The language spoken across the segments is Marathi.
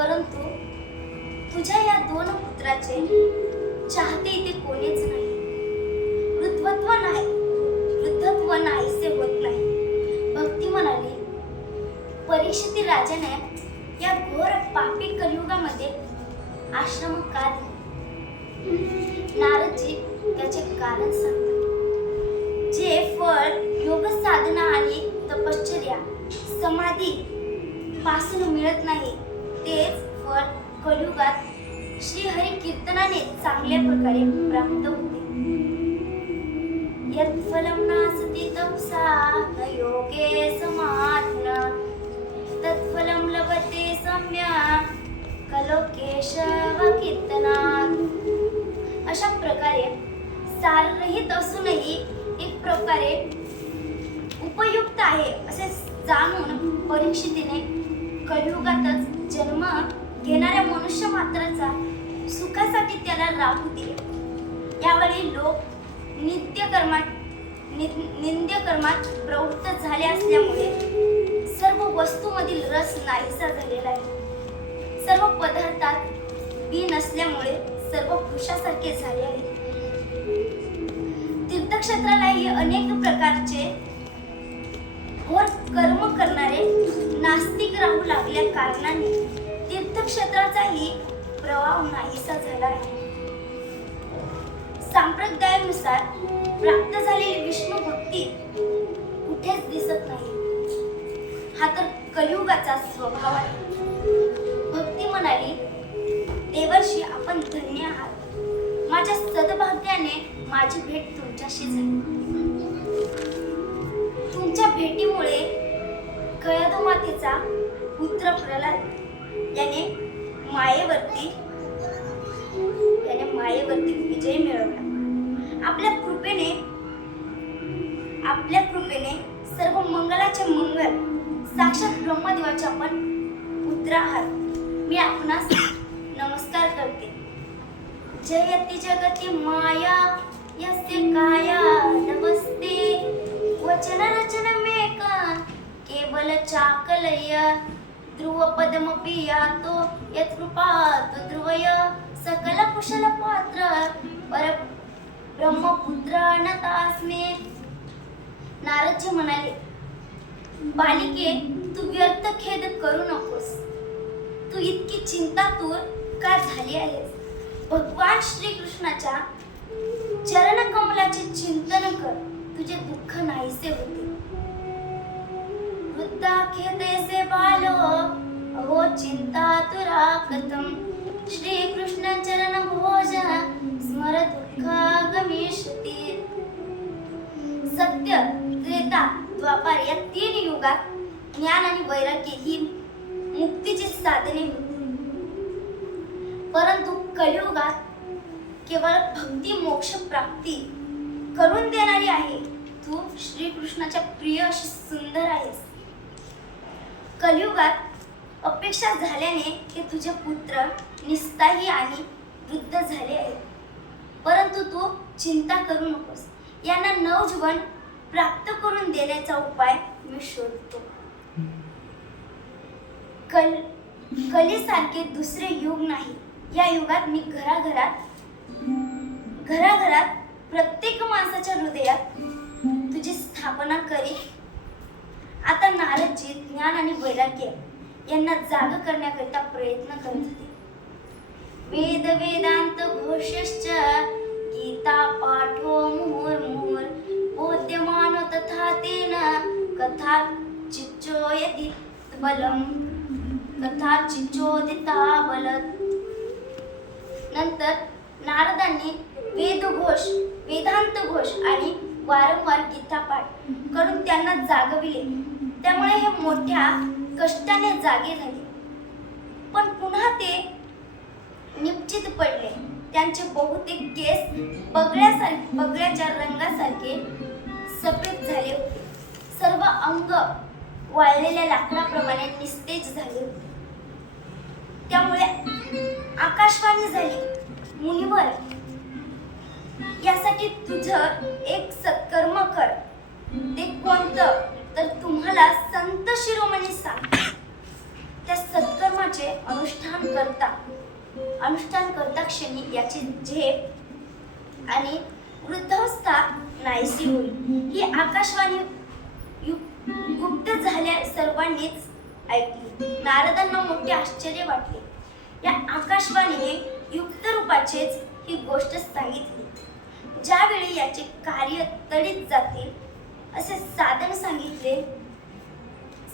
परंतु तुझ्या या दोन पुत्राचे चाहते इथे कोणीच नाही. वृद्धत्व नाही. वृद्धत्व नाहीसे होत नाही. भक्ती म्हणाली परीक्षिती राजाने या घोर पापी कलियुगामध्ये आश्रम का नारदजी त्याचे कारण सांगतात. जे फळ योग साधना आणि तपश्चर्या समाधी पासून मिळत नाही तेच फळ कलयुगात श्रीहरी कीर्तनाने चांगल्या प्रकारे प्राप्त होते. यत्फलं नास्ति तपसा न योगे समाधिना तत्फलं लभते सम्यक् कलोकेशव कीर्तनात् अशा प्रकारे साररहित असूनही एक प्रकारे उपयुक्त आहे असे जाणून परीक्षितीने कलियुगातच जन्म घेणाऱ्या मनुष्य मात्राचा सुखासाठी त्याला राहू दिले यावेळी लोक नित्य कर्मात नि- निंद्य कर्मात प्रवृत्त झाले असल्यामुळे सर्व वस्तूमधील रस नाहीसा झालेला आहे. सर्व पदार्थात बी नसल्यामुळे सर्व पुरुषासारखे झाले आहे. तीर्थक्षेत्रालाही अनेक प्रकारचे घोर कर्म कर नास्तिक राहू लागल्या कारणाने तीर्थक्षेत्राचाही प्रवाह नाहीसा झाला आहे. संप्रदायानुसार प्राप्त झालेली विष्णू भक्ती कुठेच दिसत नाही. हा तर कलियुगाचा स्वभाव आहे. भक्ती म्हणाली देवर्षी आपण धन्य आहात. माझ्या सद्भाग्याने माझी भेट तुमच्याशी झाली. तुमच्या भेटीमुळे कयद मातेचा पुत्र प्रल्हाद याने मायेवरती याने मायेवरती विजय मिळवला. आपल्या कृपेने आपल्या कृपेने सर्व मंगलाचे मंगल साक्षात ब्रह्मदेवाचे आपण पुत्र आहात. मी आपणास नमस्कार करते. जयति जगति माया यस्य काया नमस्ते. वचन केवल चाकलय ध्रुव यातो यत्कृपात् ध्रुवय सकलकुशलपात्र कुशल पात्र पर ब्रह्मपुत्र नतास्मे नारदजी म्हणाले बालिके तू व्यर्थ खेद करू नकोस. तू इतकी चिंतातूर का झाली आहेस? भगवान श्रीकृष्णाच्या चरण कमलाचे चिंतन कर. तुझे दुःख नाहीसे होते. वृद्धा खेदेसे बालो। अहो चिंता तुरा कथम श्रीकृष्ण चरण भोज स्मर दुःख सत्य त्रेता द्वापार या तीन युगात ज्ञान आणि वैराग्य ही मुक्तीची साधने होती. परंतु कलियुगात केवळ भक्ती मोक्ष प्राप्ती करून देणारी आहे तू श्रीकृष्णाच्या प्रिय अशी सुंदर आहेस. कलियुगात अपेक्षा झाल्याने ते तुझे पुत्र निस्ताही आणि वृद्ध झाले आहेत. परंतु तू चिंता करू नकोस. यांना नवजीवन प्राप्त करून देण्याचा उपाय मी शोधतो. कल कलीसारखे दुसरे युग नाही. या युगात मी घराघरात घराघरात प्रत्येक माणसाच्या हृदयात तुझी स्थापना करेन. आता नारदजी ज्ञान आणि वैराग्य यांना जाग करण्याकरिता प्रयत्न करत होते. वेद वेदांत घोषश्च गीता पाठो मुहुर्मुहुर् बोध्यमान तथा तेन कथा चिच्चोयदित बलम कथा चिच्चोदिता बलत नंतर नारदांनी वेदघोष वेदांत घोष आणि वारंवार गीता पाठ करून त्यांना जागविले. त्यामुळे हे मोठ्या कष्टाने जागे झाले. पण पुन्हा ते निश्चित पडले. त्यांचे बहुतेक केस बगळ्यासारखे बगळ्याच्या रंगासारखे सफेद झाले होते. सर्व अंग वाळलेल्या लाकडाप्रमाणे निस्तेज झाले होते. त्यामुळे आकाशवाणी झाली मुनिवर यासाठी तुझं एक सत्कर्म कर. ते कोणतं तर तुम्हाला संत शिरोमणी सांग. त्या सत्कर्माचे अनुष्ठान करता. अनुष्ठान करता क्षणी याची झेप आणि वृद्धावस्था नाहीशी होईल. ही आकाशवाणी यु- गुप्त झाल्या सर्वांनीच ऐकली. नारदांना मोठे आश्चर्य वाटले. या आकाशवाणीने युक्त रूपाचेच ही गोष्ट सांगितली. ज्यावेळी याचे कार्य तडीत जातील असे साधन सांगितले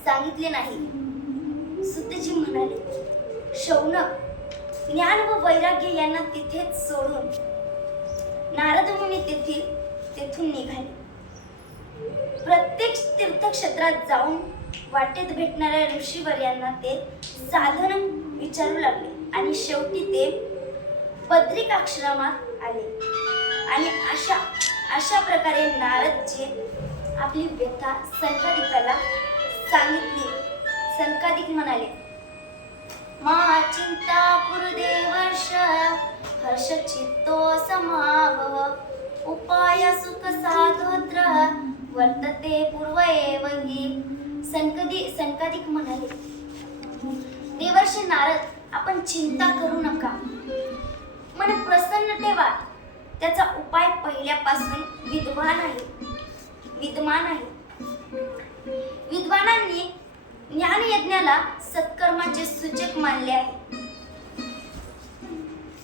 सांगितले नाही. सुतजी म्हणाले शौनक ज्ञान व वैराग्य यांना तिथेच सोडून नारद मुनी तेथील तेथून निघाले. प्रत्येक तीर्थक्षेत्रात जाऊन वाटेत भेटणाऱ्या ऋषीवर यांना ते साधन विचारू लागले आणि शेवटी ते बद्रिकाश्रमात आले. आणि अशा अशा प्रकारे नारदजी आपली व्यथा संकादिकाला सांगितली. संकादिक म्हणाले मा चिंता कुरुदेवर्ष हर्ष चित्तो समाव उपाय सुख साधोत्र वर्तते पूर्व एव हि संकदी संकादिक म्हणाले देवर्ष नारद आपण चिंता करू नका. मन प्रसन्न ठेवा. त्याचा उपाय पहिल्यापासून विद्वान आहे. विद्वान आहे. विद्वानांनी ज्ञान यज्ञाला सत्कर्माचे सूचक मानले आहे.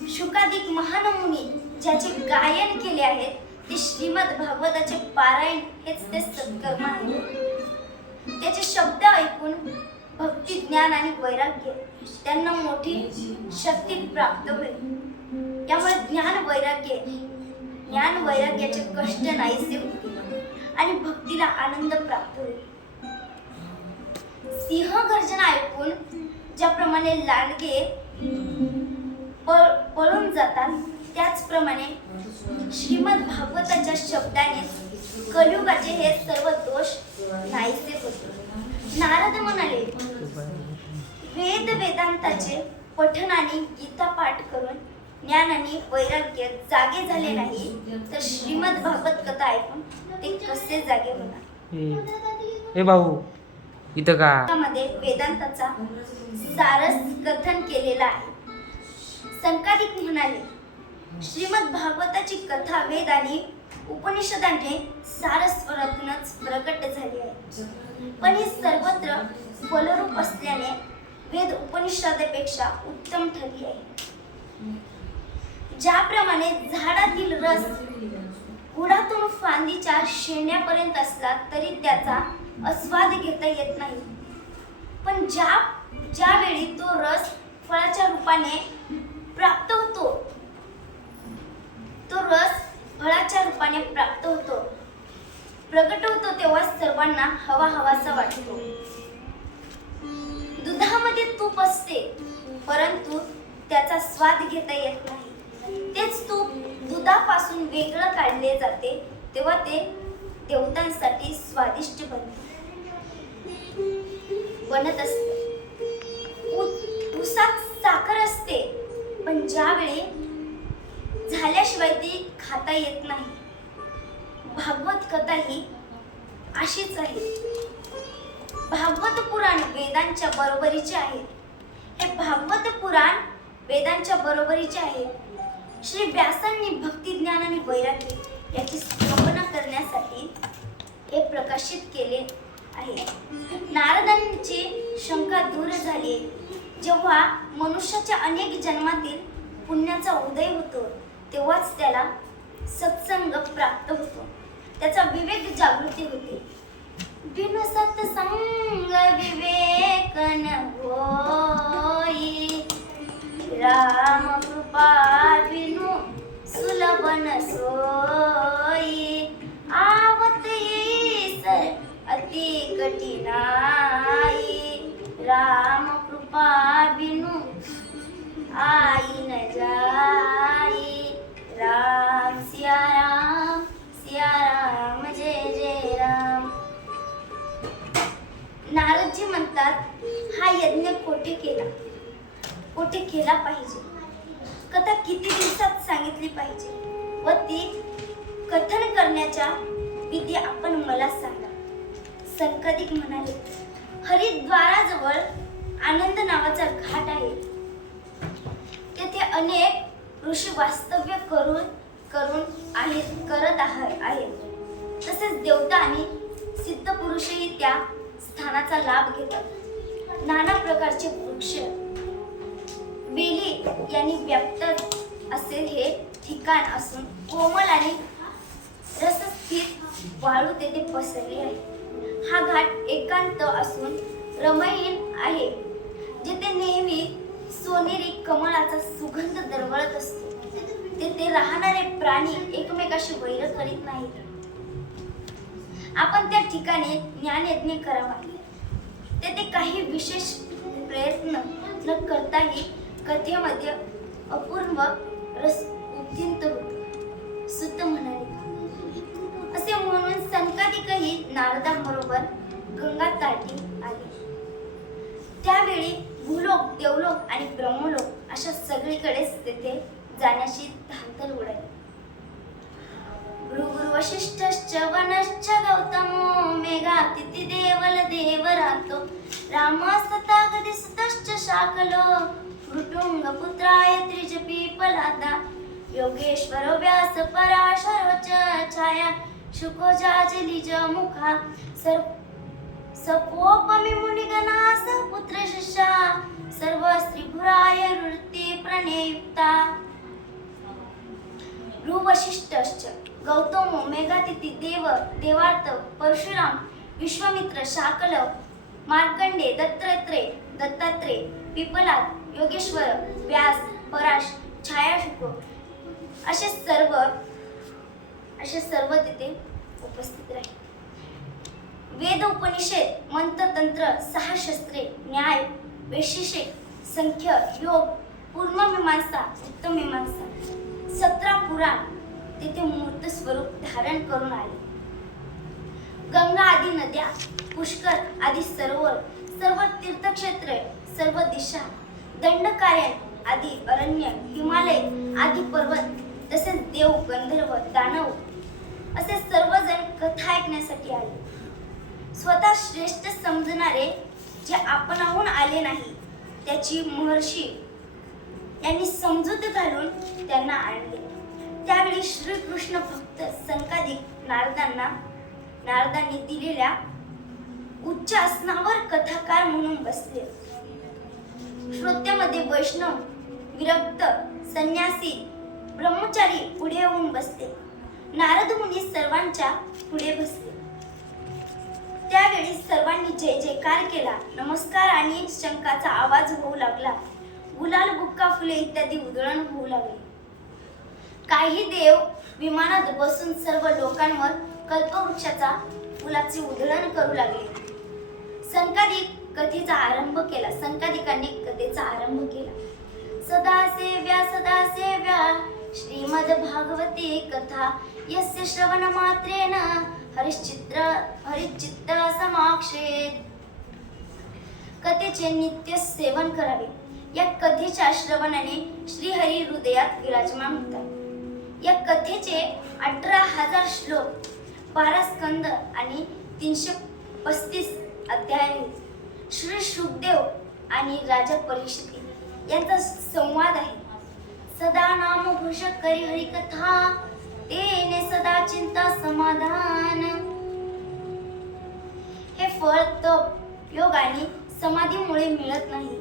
शुकाधिक महानमुनी ज्याचे गायन केले आहेत ते श्रीमद भागवताचे पारायण हेच ते सत्कर्म आहे. त्याचे शब्द ऐकून भक्ती ज्ञान आणि वैराग्य त्यांना मोठी शक्ती प्राप्त होईल. त्यामुळे ज्ञान वैराग्य ज्ञान वैराग्याचे कष्ट नाहीसे होते. आणि भक्तीला आनंद प्राप्त होईल. सिंह ऐकून ज्याप्रमाणे लांडगे पळ- पळून जातात त्याचप्रमाणे श्रीमद भागवताच्या शब्दाने कलियुगाचे हे सर्व दोष नाहीसे होते. नारद म्हणाले वेद वेदांताचे पठन आणि गीता पाठ करून ज्ञान आणि वैराग्य जागे झाले नाही तर श्रीमद भागवत कथा ऐकून ते कसे जागे होणार? ए भाऊ इथं का? मध्ये वेदांताचा सारस कथन केलेला आहे. संकादिक म्हणाले श्रीमद भागवताची कथा वेद आणि उपनिषदांचे सारस्वरातूनच प्रकट झाली आहे. पण हे सर्वत्र फलरूप असल्याने वेद उपनिषदापेक्षा उत्तम ठरली आहे. ज्याप्रमाणे झाडातील रस गुडातून फांदीच्या शेण्यापर्यंत असला तरी त्याचा आस्वाद घेता येत नाही. पण ज्या ज्यावेळी तो रस फळाच्या रूपाने प्राप्त होतो तो रस फळाच्या रूपाने प्राप्त होतो प्रकट होतो तेव्हा सर्वांना हवा हवासा वाटतो. दुधामध्ये तूप असते परंतु त्याचा स्वाद घेता येत नाही. तेच तूप दुधापासून वेगळं काढले जाते तेव्हा ते देवतांसाठी स्वादिष्ट बनते. बनत असते. उसात ऊसात साखर असते पण ज्यावेळी झाल्याशिवाय ती खाता येत नाही. भागवत कथा ही अशीच आहे. भागवत पुराण वेदांच्या बरोबरीचे आहे. हे भागवत पुराण वेदांच्या बरोबरीचे आहे. श्री व्यासांनी भक्ती ज्ञान आणि वैराग्य याची स्थापना करण्यासाठी हे प्रकाशित केले आहे. नारदांची शंका दूर झाली. जेव्हा मनुष्याच्या अनेक जन्मातील पुण्याचा उदय होतो तेव्हाच त्याला सत्संग प्राप्त होतो. त्याचा विवेक जागृती होते. बिनु सत्संग विवेक न होई. Já mando o pai पाहिजे. व ती कथन करण्याच्या विधी आपण मला सांगा. संकदिक म्हणाले हरिद्वाराजवळ आनंद नावाचा घाट आहे. तेथे अनेक ऋषी वास्तव्य करून करून आहेत करत आहेत. तसेच देवता आणि सिद्ध पुरुषही त्या स्थानाचा लाभ घेतात. नाना प्रकारचे वृक्ष बेली यांनी व्याप्त असे ठिकाण असून कोमल आणि रसस्थित वाळू तेथे पसरली आहे. हा घाट एकांत असून रमणीय आहे जिथे नेहमी सोनेरी कमळाचा सुगंध दरवळत असतो. तेथे राहणारे प्राणी एकमेकाशी वैर करीत नाहीत. आपण त्या ठिकाणी ज्ञानयज्ञ करावा. तेथे काही विशेष प्रयत्न न करताही कथेमध्ये अपूर्व रस अत्यंत होतो म्हणाले. असे म्हणून संकादिकही नारदाबरोबर गंगा ताटी आले. त्यावेळी भूलोक देवलोक आणि ब्रह्मलोक अशा सगळीकडेच तेथे जाण्याची धांतल उडाली. वशिष्ठश्च वनश्च गौतमो मेघातिथि देवल देवरातो कधी सुतश्च शाकलो. मृटुंग पुत्राय त्रिज पीपलादा योगेश्वर व्यास पराशर छाया शुको जाजलिज मुखा सर सपोपमी मुनिगणास पुत्र शिष्या सर्व स्त्रीभुराय वृत्ती प्रणेयुक्ता रुवशिष्टश्च गौतम मेघातिथी देव देवार्थ परशुराम विश्वामित्र शाकल मार्कंडे दत्तत्रे दत्तात्रे पिपलाद योगेश्वर व्यास पराश छायाशुको असे सर्व असे सर्व तिथे उपस्थित राहील. वेद उपनिषद मंत्रतंत्र सहा शस्त्रे न्याय वैशिषे संख्य योग पूर्वमीमांसा उत्तममीमांसा सतरा पुराण तेथे मूर्त स्वरूप धारण करून आले. गंगा आदी नद्या पुष्कर आदी सरोवर सर्व तीर्थक्षेत्रे सर्व दिशा दंडकार्यन आदी अरण्य हिमालय आदी पर्वत तसेच देव गंधर्व दानव असे सर्वजण कथा ऐकण्यासाठी आले. स्वतः श्रेष्ठ समजणारे जे आपणाहून आले नाही त्याची महर्षी यांनी समजूत घालून त्यांना आणले. त्यावेळी श्रीकृष्ण भक्त संकाधिक नारदांना नारदांनी दिलेल्या उच्च आसनावर कथाकार म्हणून बसले. श्रोत्यामध्ये वैष्णव विरक्त संन्यासी ब्रह्मचारी पुढे येऊन बसले. नारद मुनी सर्वांच्या पुढे बसले. त्यावेळी सर्वांनी जय जयकार केला. नमस्कार आणि शंकाचा आवाज होऊ लागला. गुलाल बुक्का फुले इत्यादी उधळण होऊ लागले. काही देव विमानात बसून सर्व लोकांवर कल्पवृक्षाचा फुलाचे उधळण करू लागले. संकादिक कथेचा आरंभ केला. संकादिकांनी कथेचा आरंभ केला. सदा सेव्या सदा सेव्या श्रीमद भागवती कथा यस्य श्रवण मात्रेन हरिश्चित्र हरिचित्त समाक्षेत। कथेचे नित्य सेवन करावे या कथेच्या श्रवणाने श्रीहरी हृदयात विराजमान होतात। या कथेचे अठरा हजार श्लोक बारा स्कंद आणि तीनशे पस्तीस अध्याय श्री शुकदेव आणि राजा परीक्षित यांचा संवाद आहे. सदा नाम करी हरी कथा तेने सदा चिंता समाधान. हे फळ तप योग आणि समाधीमुळे मिळत नाही.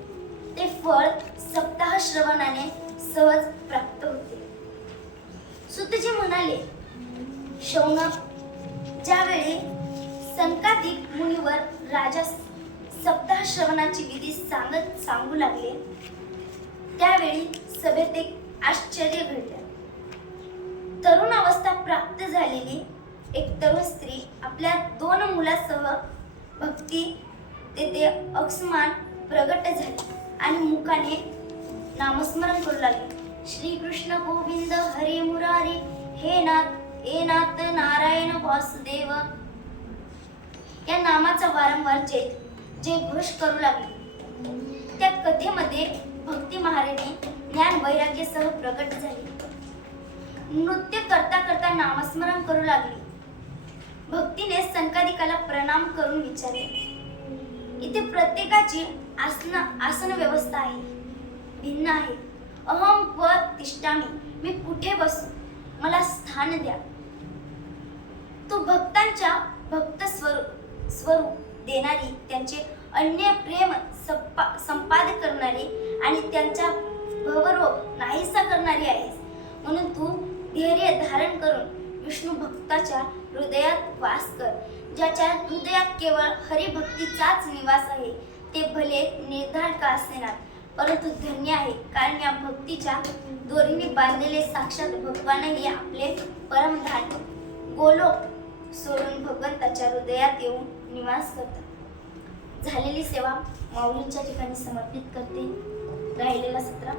ते फळ सप्ताह श्रवणाने सहज प्राप्त होते. सुतजी म्हणाले शौनक ज्यावेळी संकाधिक मुनीवर राजा सप्ताह श्रवणाची विधी सांगत सांगू लागले त्यावेळी सभेत एक आश्चर्य घडले. तरुण अवस्था प्राप्त झालेली एक तरुण स्त्री आपल्या दोन मुलासह भक्ती तेथे अकस्मान प्रगट झाली आणि मुखाने नामस्मरण करू लागले. श्री कृष्ण गोविंद हरे मुरारी हे नाथ हे नाथ नारायण वासुदेव. या नामाचा वारंवार जय जय घोष करू लागले. त्या कथेमध्ये भक्ती महाराणी ज्ञान वैराग्यासह प्रकट झाली. नृत्य करता करता नामस्मरण करू लागली. भक्तीने संकादिकाला प्रणाम करून विचारले. इथे प्रत्येकाची आसन आसन व्यवस्था आहे. भिन्न आहे. अहम व तिष्ठामी. मी कुठे बसू? मला स्थान द्या. तू भक्तांच्या भक्त स्वरूप स्वरूप देणारी त्यांचे अन्य प्रेम संपा संपाद करणारी आणि त्यांच्या भवरोग नाहीसा करणारी आहेस. म्हणून तू धैर्य धारण करून विष्णू भक्ताच्या हृदयात वास कर ज्याच्या हृदयात केवळ हरिभक्तीचाच निवास आहे. ते भले निर्धार का असेना परंतु धन्य आहे कारण या भक्तीच्या दोरीने बांधलेले साक्षात भगवानही आपले परमधान गोलोक सोडून भगवंताच्या हृदयात येऊन निवास करतात. झालेली सेवा माऊलींच्या ठिकाणी समर्पित करते. राहिलेला सत्र